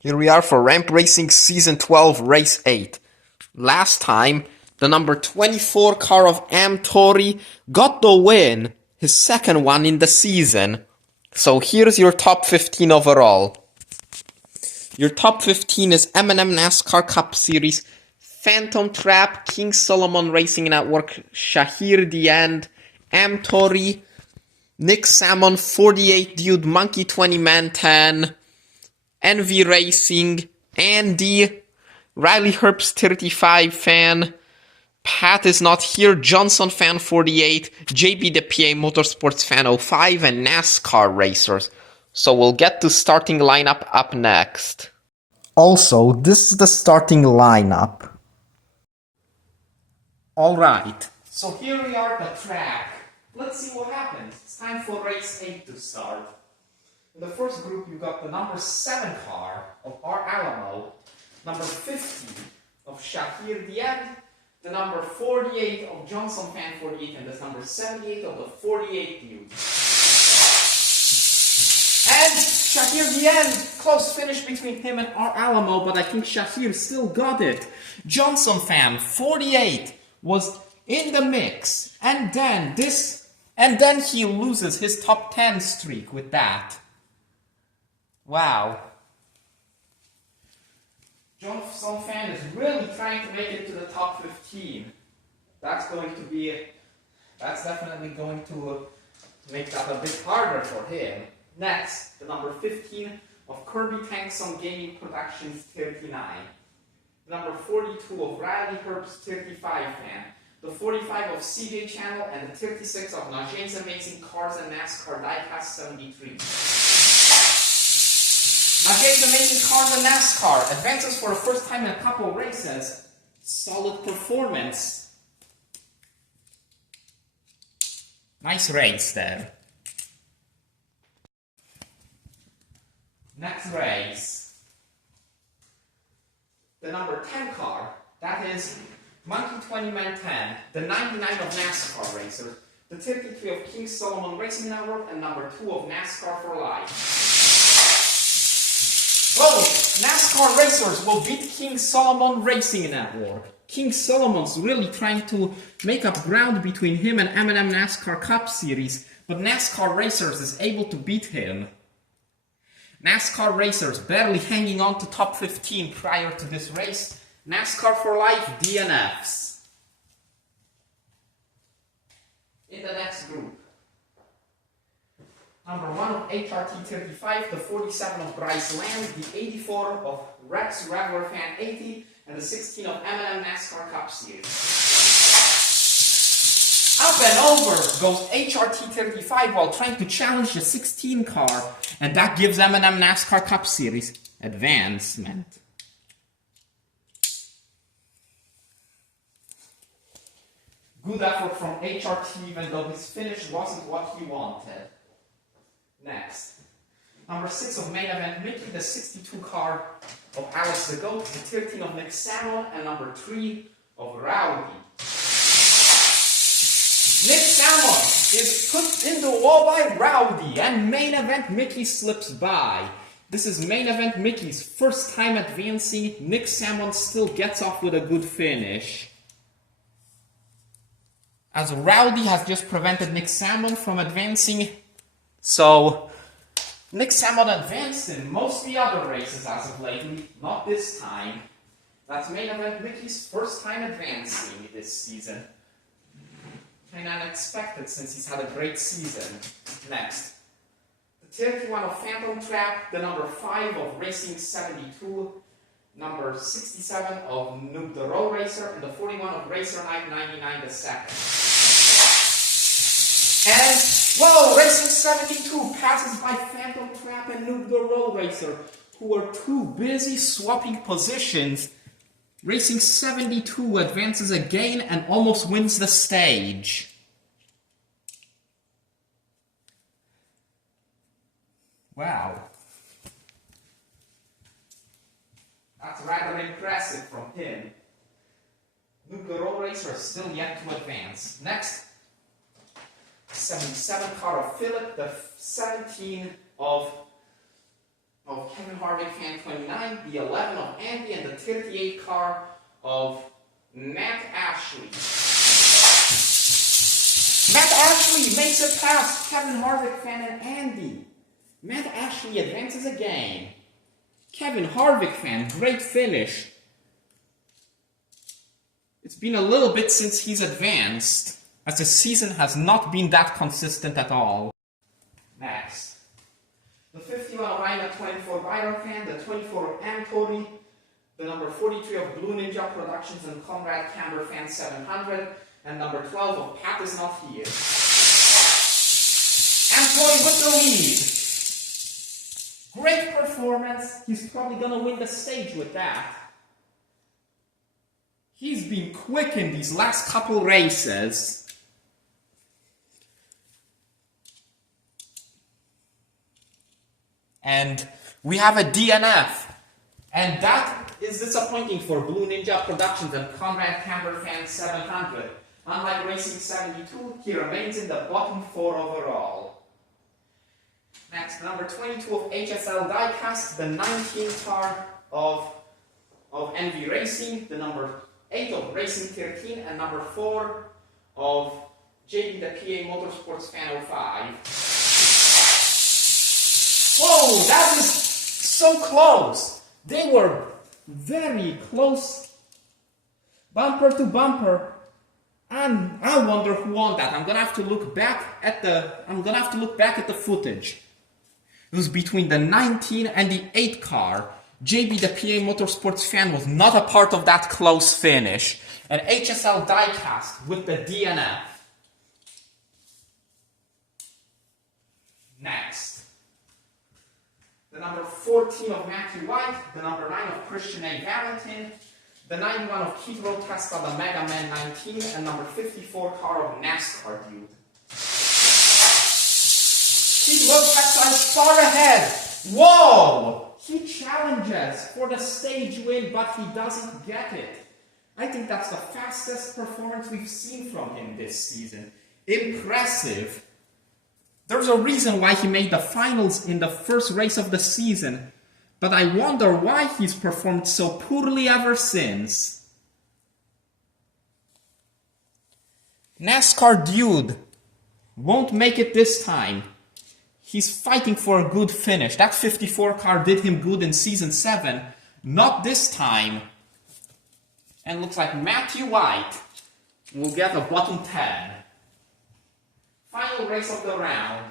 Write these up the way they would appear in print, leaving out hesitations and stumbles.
Here we are for Ramp Racing Season 12, Race 8. Last time, the number 24 car of Amtori got the win, his second one in the season. So here's your top 15 overall. Your top 15 is M&M NASCAR Cup Series, Phantom Trap, King Solomon Racing Network, Shahir Diand, Amtori, Nick Salmon, 48 Dude, Monkey 20 Man 10, Envy Racing, Andy, Riley Herbst 35 fan, Pat is not here, Johnson fan 48, JB the PA Motorsports fan 05, and NASCAR Racers. So we'll get to starting lineup up next. Also, this is the starting lineup. Alright, so here we are at the track. Let's see what happens. It's time for race 8 to start. In the first group, you got the number 7 car of R. Alamo, number 50 of Shakir Diab, the number 48 of Johnson Fan 48, and the number 78 of the 48 Dude. And Shakir Diab, close finish between him and R. Alamo, but I think Shakir still got it. Johnson Fan 48 was in the mix, and then he loses his top 10 streak with that. Wow. Johnson Fan is really trying to make it to the top 15. That's definitely going to make that a bit harder for him. Next, the number 15 of Kirby Tankson Gaming Productions 39. The number 42 of Riley Herbst 35 fan. The 45 of CJ Channel, and the 36 of Najane's Amazing Cars and NASCAR Diecast 73. Najane's Amazing Cars and NASCAR advances for the first time in a couple races. Solid performance. Nice race there. Next race. The number 10 car, that is Monkey 20 Man 10, the 99 of NASCAR Racers, the 33 of King Solomon Racing Network, and number 2 of NASCAR for Life. Well, NASCAR Racers will beat King Solomon Racing Network. King Solomon's really trying to make up ground between him and M&M NASCAR Cup Series, but NASCAR Racers is able to beat him. NASCAR Racers barely hanging on to top 15 prior to this race. NASCAR for Life DNFs. In the next group, number 1 of HRT 35, the 47 of Bryce Land, the 84 of Rex Regular Fan 80, and the 16 of M&M NASCAR Cup Series. Up and over goes HRT 35 while trying to challenge the 16 car, and that gives M&M NASCAR Cup Series advancement. Good effort from HRT, even though his finish wasn't what he wanted. Next, number 6 of Main Event Mickey, the 62 car of Alex the Goat, the 13 of Nick Salmon, and number 3 of Rowdy. Nick Salmon is put in the wall by Rowdy, and Main Event Mickey slips by. This is Main Event Mickey's first time advancing. Nick Salmon still gets off with a good finish, as Rowdy has just prevented Nick Salmon from advancing. So, Nick Salmon advanced in most of the other races as of lately, not this time. That's Main Event Mickey's first time advancing this season. Kinda unexpected since he's had a great season. Next, the 31 of Phantom Trap, the number 5 of Racing 72, number 67 of Noob the Road Racer, and the 41 of Racer Night 99 the second. And, whoa, Racing 72 passes by Phantom Trap and Noob the Road Racer, who are too busy swapping positions. Racing 72 advances again and almost wins the stage. Wow. That's rather impressive from him. Noob the Road Racer is still yet to advance. Next, 77 car of Philip, the 17 of Kevin Harvick fan 29, the 11 of Andy, and the 38 car of Matt Ashley. Matt Ashley makes it past Kevin Harvick fan and Andy. Matt Ashley advances again. Kevin Harvick fan, great finish. It's been a little bit since he's advanced, as the season has not been that consistent at all. Next. The 51 of Ryan 24 Byron fan, the 24 of Anthony, the number 43 of Blue Ninja Productions and Conrad Camber fan 700, and number 12 of Pat is not here. Anthony with the lead. Great performance. He's probably gonna win the stage with that. He's been quick in these last couple races. And we have a DNF. And that is disappointing for Blue Ninja Productions and Conrad Camber fan 700. Unlike Racing 72, he remains in the bottom 4 overall. Next, number 22 of HSL Diecast, the 19 car of NV Racing, the number 8 of Racing 13, and number 4 of JB the PA Motorsports Fan 05. Whoa, that is so close! They were very close, bumper to bumper, and I wonder who won that. I'm gonna have to look back at the footage. It was between the 19 and the 8 car. JB the PA Motorsports Fan was not a part of that close finish. And HSL Diecast with the DNF. Next. The number 14 of Matthew White, the number 9 of Christian A. Valentin, the 91 of Keith Road Tesla, the Mega Man 19, and number 54 car of NASCAR Dude. Keith Road Tesla is far ahead. Whoa! He challenges for the stage win, but he doesn't get it. I think that's the fastest performance we've seen from him this season. Impressive. There's a reason why he made the finals in the first race of the season, but I wonder why he's performed so poorly ever since. NASCAR Dude won't make it this time. He's fighting for a good finish. That 54 car did him good in Season 7. Not this time. And looks like Matthew White will get a bottom 10. Final race of the round.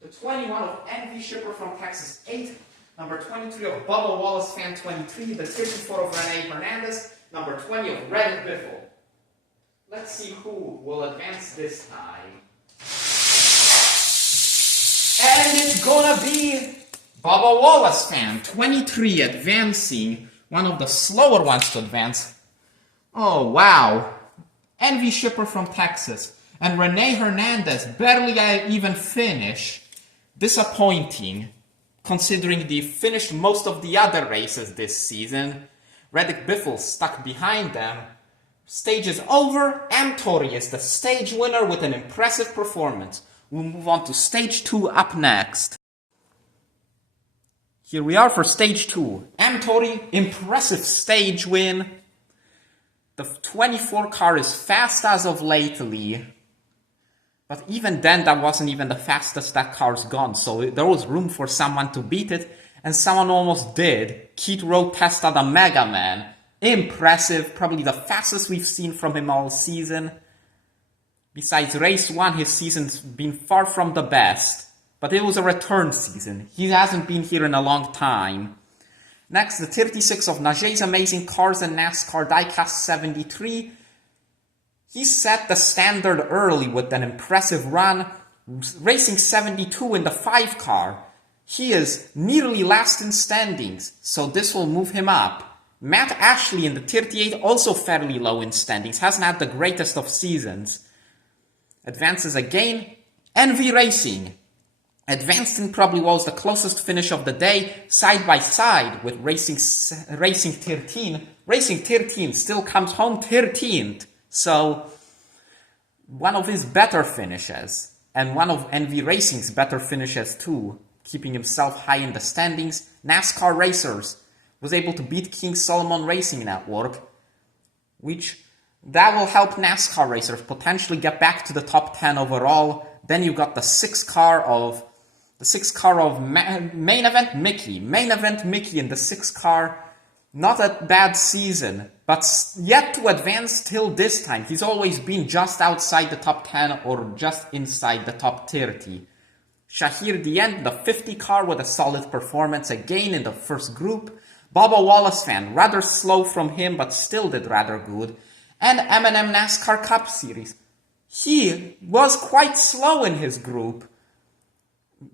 The 21 of NV Shipper from Texas 8. Number 23 of Bubba Wallace Fan 23. The 34 of Rene Hernandez. Number 20 of Reddit Biffle. Let's see who will advance this time. And it's gonna be Bubba Wallace Fan 23 advancing. One of the slower ones to advance. Oh wow. NV Shipper from Texas. And Rene Hernandez barely even finish. Disappointing, considering they finished most of the other races this season. Reddick Biffle stuck behind them. Stage is over. Amtori is the stage winner with an impressive performance. We'll move on to Stage 2 up next. Here we are for Stage 2. Amtori, impressive stage win. The 24 car is fast as of lately. But even then, that wasn't even the fastest that car's gone. So there was room for someone to beat it. And someone almost did. Keith Road Tesla the Mega Man. Impressive. Probably the fastest we've seen from him all season. Besides race 1, his season's been far from the best. But it was a return season. He hasn't been here in a long time. Next, the 36 of Najee's Amazing Cars and NASCAR Diecast 73. He set the standard early with an impressive run, racing 72 in the 5 car. He is nearly last in standings, so this will move him up. Matt Ashley in the 38 also fairly low in standings, hasn't had the greatest of seasons. Advances again. NV Racing. Advancing probably was the closest finish of the day, side by side with Racing 13. Racing 13 still comes home 13th. So, one of his better finishes, and one of NV Racing's better finishes too. keeping himself high in the standings. NASCAR Racers was able to beat King Solomon Racing Network, which that will help NASCAR Racers potentially get back to the top 10 overall. Then you got the sixth car of Main Event Mickey. Main Event Mickey in the sixth car. Not a bad season, but yet to advance till this time. He's always been just outside the top 10 or just inside the top 30. Shahir Dien, the 50 car with a solid performance again in the first group. Bubba Wallace fan, rather slow from him, but still did rather good. And M&M NASCAR Cup Series. He was quite slow in his group,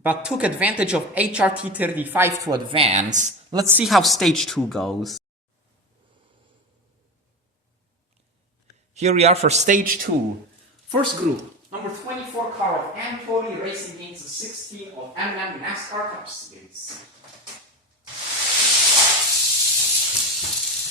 but took advantage of HRT 35 to advance. Let's see how stage 2 goes. Here we are for stage 2. First group, number 24 car of Amtori racing against the 16 of M&M NASCAR Cup Series.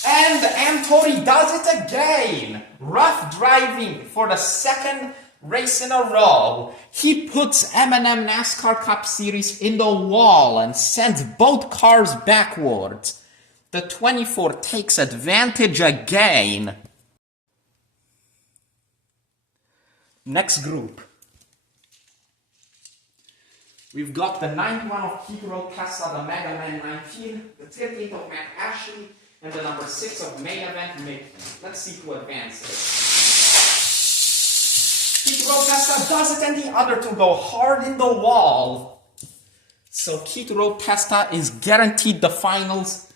And Amtori does it again! Rough driving for the second race in a row. He puts M&M NASCAR Cup Series in the wall and sends both cars backwards. The 24 takes advantage again. Next group. We've got the 91 of Keith Road Tesla, the Mega Man 19, the 38 of Matt Ashley, and the number 6 of Main Event Mickey. Let's see who advances. Keith Road Tesla does it, and the other two go hard in the wall. So Keith Road Tesla is guaranteed the finals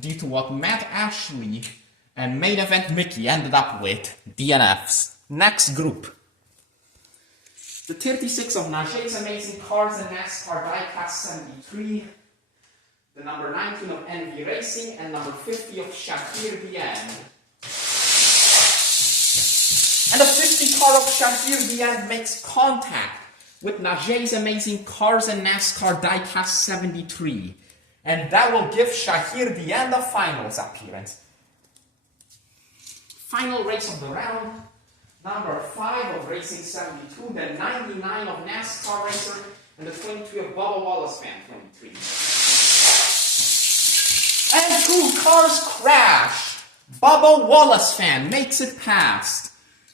due to what Matt Ashley and Main Event Mickey ended up with, DNFs. Next group. The 36 of Najee Amazing Cars and NASCAR Diecast 73. The number 19 of Envy Racing and number 50 of Shahir Dien. And the 50 car of Shahir Dien makes contact with Najee's Amazing Cars and NASCAR Diecast 73. And that will give Shahir Dien the finals appearance. Final race of the round. Number 5 of Racing 72, the 99 of NASCAR Racer, and the 23 of Bubba Wallace Fan 23. And two cars crash! Bubba Wallace Fan makes it past,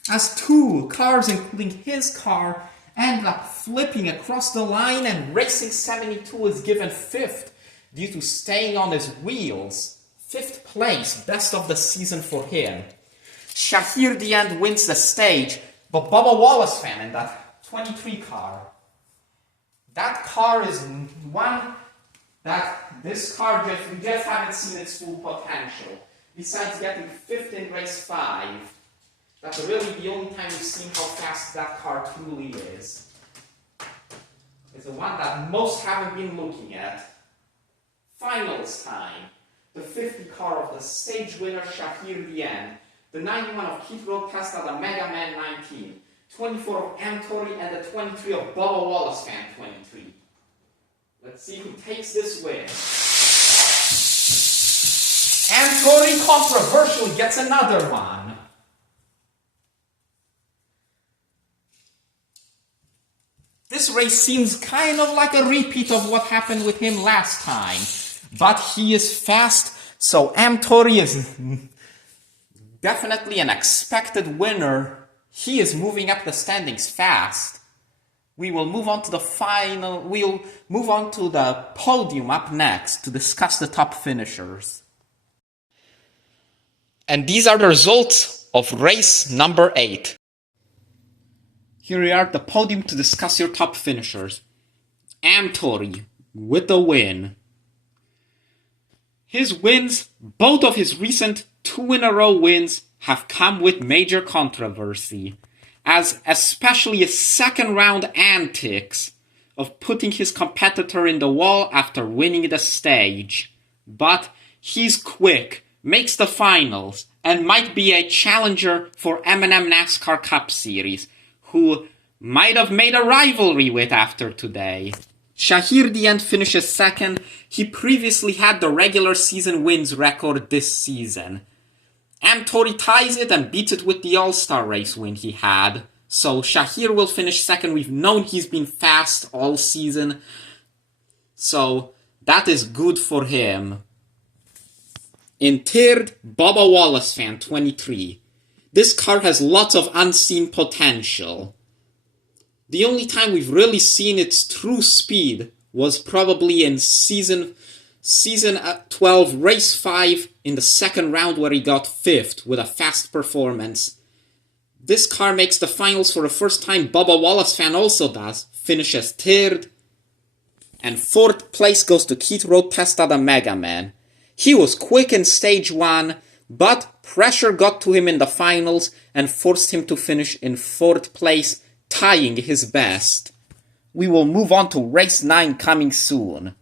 as two cars, including his car, end up flipping across the line, and Racing 72 is given 5th due to staying on his wheels. 5th place, best of the season for him. Shahir Dien wins the stage, but Bubba Wallace Fan in that 23 car. That car is one that this car we just haven't seen its full potential. Besides getting 5th in race 5, that's really the only time we've seen how fast that car truly is. It's the one that most haven't been looking at. Finals time. The 50 car of the stage winner Shahir Dien. The 91 of Keith Road Tesla, the Mega Man 19, 24 of Amtori, and the 23 of Bubba Wallace Fan 23. Let's see who takes this win. Amtori controversially gets another one. This race seems kind of like a repeat of what happened with him last time, but he is fast, so Amtori is definitely an expected winner. He is moving up the standings fast. We will move on to the final. We'll move on to the podium up next to discuss the top finishers. And these are the results of race number 8. Here we are at the podium to discuss your top finishers. Amtori with the win. His wins, both of his recent 2-in-a-row wins, have come with major controversy, as especially his second round antics of putting his competitor in the wall after winning the stage. But he's quick, makes the finals, and might be a challenger for M&M NASCAR Cup Series, who might have made a rivalry with after today. Shahir Dien finishes second. He previously had the regular season wins record this season. Amtori ties it and beats it with the All-Star race win he had. So Shahir will finish second. We've known he's been fast all season. So that is good for him. In third, Bubba Wallace fan 23. This car has lots of unseen potential. The only time we've really seen its true speed was probably in season 12, race 5 in the second round where he got 5th with a fast performance. This car makes the finals for the first time. Bubba Wallace fan also does, finishes 3rd. And 4th place goes to Keith Rotesta the Mega Man. He was quick in stage 1, but pressure got to him in the finals and forced him to finish in 4th place, tying his best. We will move on to race 9 coming soon.